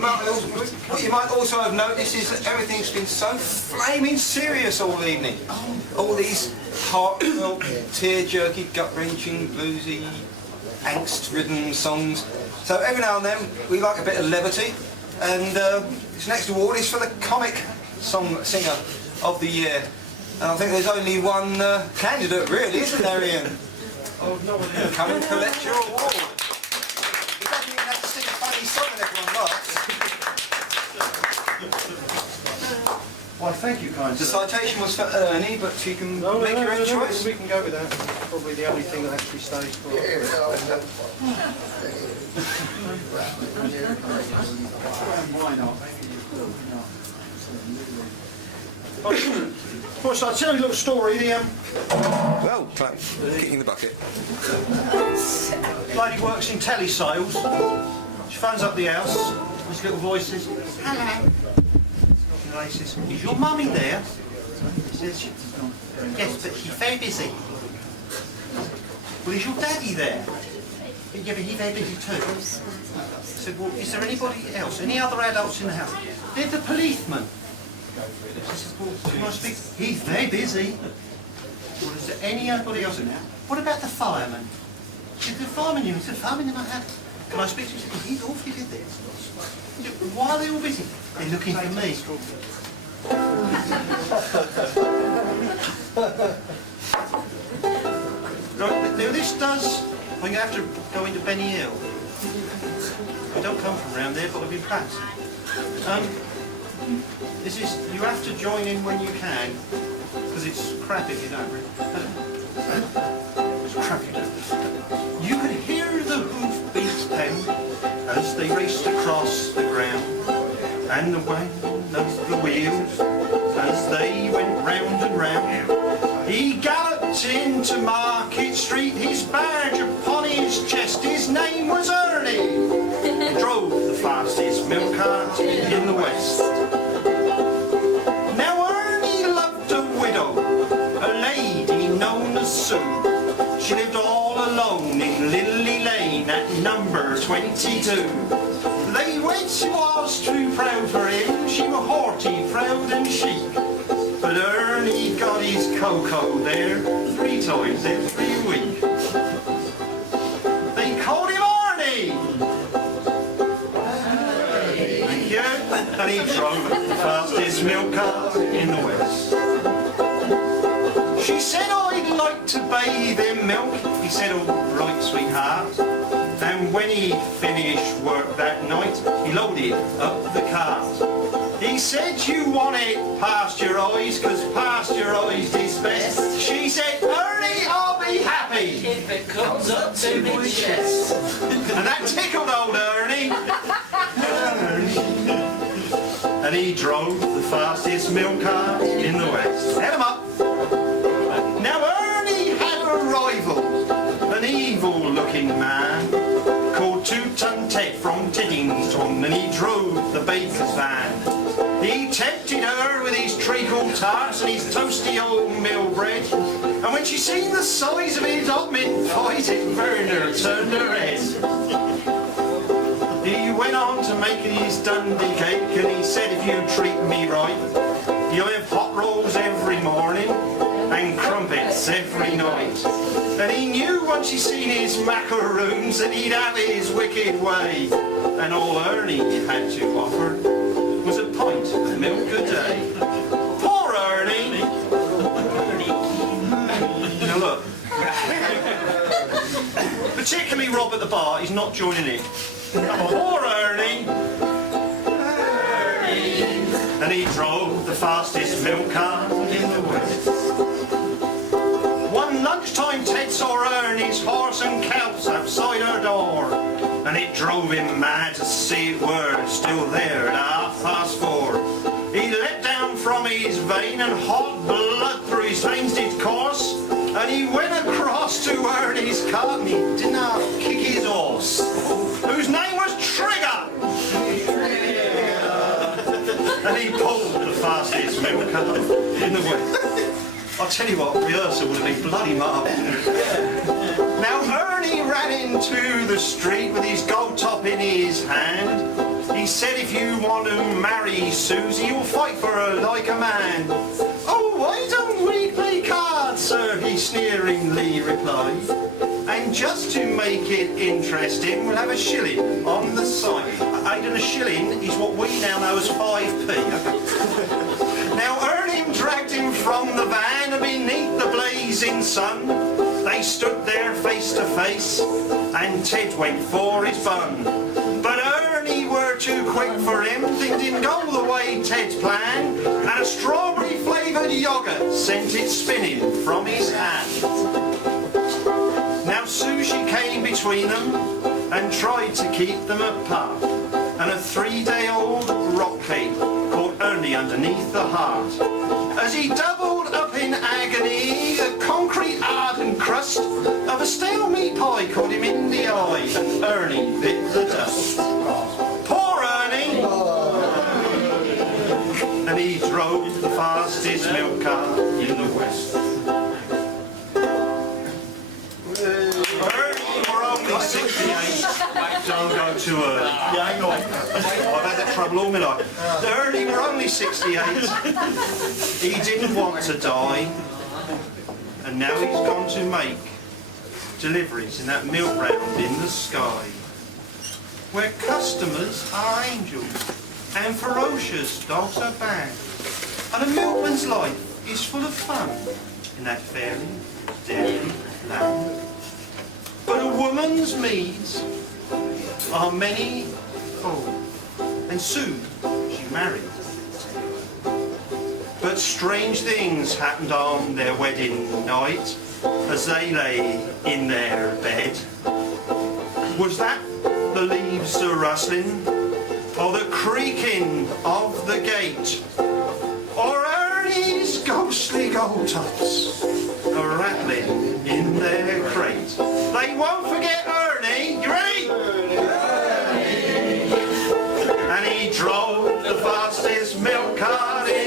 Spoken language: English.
What you might also have noticed is that everything's been so flaming serious all evening. All these heartfelt, tear-jerky, gut-wrenching, bluesy, angst-ridden songs. So every now and then we like a bit of levity, and this next award is for the comic singer of the year. And I think there's only one candidate really, isn't there, Ian? Oh, no one else. Come and collect your award. You don't even have to sing a funny song and everyone laughs. Why, thank you, kind The sir. citation was for Ernie, but you can make your own choice. We can go with that. Probably the only thing that actually stays for Why not? Well, so I'll tell you a little story. Well, clap, kicking the bucket. Lady works in telesales. She phones up the house. This little voice says, "Hello." The lady says, "Is your mummy there?" He says, "Yes, but she's very busy." "Well, is your daddy there?" "Yeah, but he's very busy too." I said, "Well, is there anybody else? Any other adults in the house?" "They're the policeman." She says, "Well, can I speak?" "He's very busy." "Well, is there anybody else in there?" "What about the fireman?" She said, "The fireman, you?" He said, "Fireman in my house." "Can I speak to him?" She said, "He's awfully busy." He said, "Why are they all busy?" "They're looking for me." Right, now this does, I'm going to have to go into Benny Hill. I don't come from around there, but I've been practicing. This is, you have to join in when you can, because it's crap if you don't. It's crap if you don't. You could hear the hoofbeats pound as they raced across the ground, and the wang of the wheels as they went round and round. He galloped into Market Street, his badge upon his chest. His name was Ernie. He drove the fastest milk cart in the West. Now Ernie loved a widow, a lady known as Sue. She lived all alone in Lily Lane at number 22. They went, she was too proud for him. She was haughty, proud and chic. But Ernie got his cocoa there 3 times every week. They called him Ernie. Thank you. And he drove the fastest milk cart in the West. She said, "I'd like to bathe in milk." He said, "All right, sweetheart." And when he finished work that night, he loaded up the cart. He said, "You want it pasteurised, 'cause pasteurised is best." She said, "Ernie, I'll be happy if it comes up to my chest." And that tickled old Ernie. And he drove the fastest milk cart in the West. Head him up. Now Ernie had a rival, an evil-looking man called 2-Ton Ted from Tiddington, and he drove the baker's van. He tempted her with his treacle tarts and his toasty oatmeal bread, and when she seen the size of his hot mint pies, it burned her, turned her head. He went on to make his Dundee cake, and he said, "If you treat me right, you'll have hot rolls every morning and crumpets every night." And he knew once he seen his macaroons that he'd have his wicked way, and all Ernie had to offer was a pint of milk a day. Poor Ernie! Now look, particularly Rob at the bar, he's not joining in. Come on, poor Ernie! And he drove the fastest milk cart in the West. One lunchtime Ted saw Ernie's horse and cows outside her door, and it drove him mad to see it were still there at 4:30. He let down from his vein, and hot blood through his veins did course, and he went across to Ernie's cart, and he didn't have to kick his horse, whose name was Trigger. And he pulled the fastest milk cart in the West. I'll tell you what, rehearsal would have been bloody marvellous. Now Ernie ran into the street with his gold top in his hand. He He said if you want to marry Susie, you'll fight for her like a man. Oh, why don't we play cards, sir? He sneeringly replied. And just to make it interesting, we'll have a shilling on the side. And a shilling is what we now know as 5p. Now Ernie dragged him from the van, and beneath the blazing sun, they stood there face to face, and Ted went for his bun. But Ernie were too quick for him, things didn't go the way Ted planned, and a strawberry flavoured yoghurt sent it spinning from his hand. Now Susie came between them and tried to keep them apart, and a 3-day-old rock cake caught Ernie underneath the heart. As he doubled up in agony, the concrete ardent crust of a stale meat pie caught him in the eye, and Ernie bit the dust. Poor Ernie! And he drove the fastest milk car in the West. Ernie were only 68. Don't go too early. Yeah, I know. I've had that trouble all my life. Ernie were only 68. He didn't want to die. And now he's gone to make deliveries in that milk round in the sky, where customers are angels and ferocious dogs are bad. And a milkman's life is full of fun in that fairy, dairy land. But a woman's needs are many fold, and soon she married. But strange things happened on their wedding night as they lay in their bed. Was that the leaves a rustling, or the creaking of the gate, or Ernie's ghostly gold tops a rattling in their crate? They won't forget Ernie. You ready? Ernie! And he drove the fastest milk cart in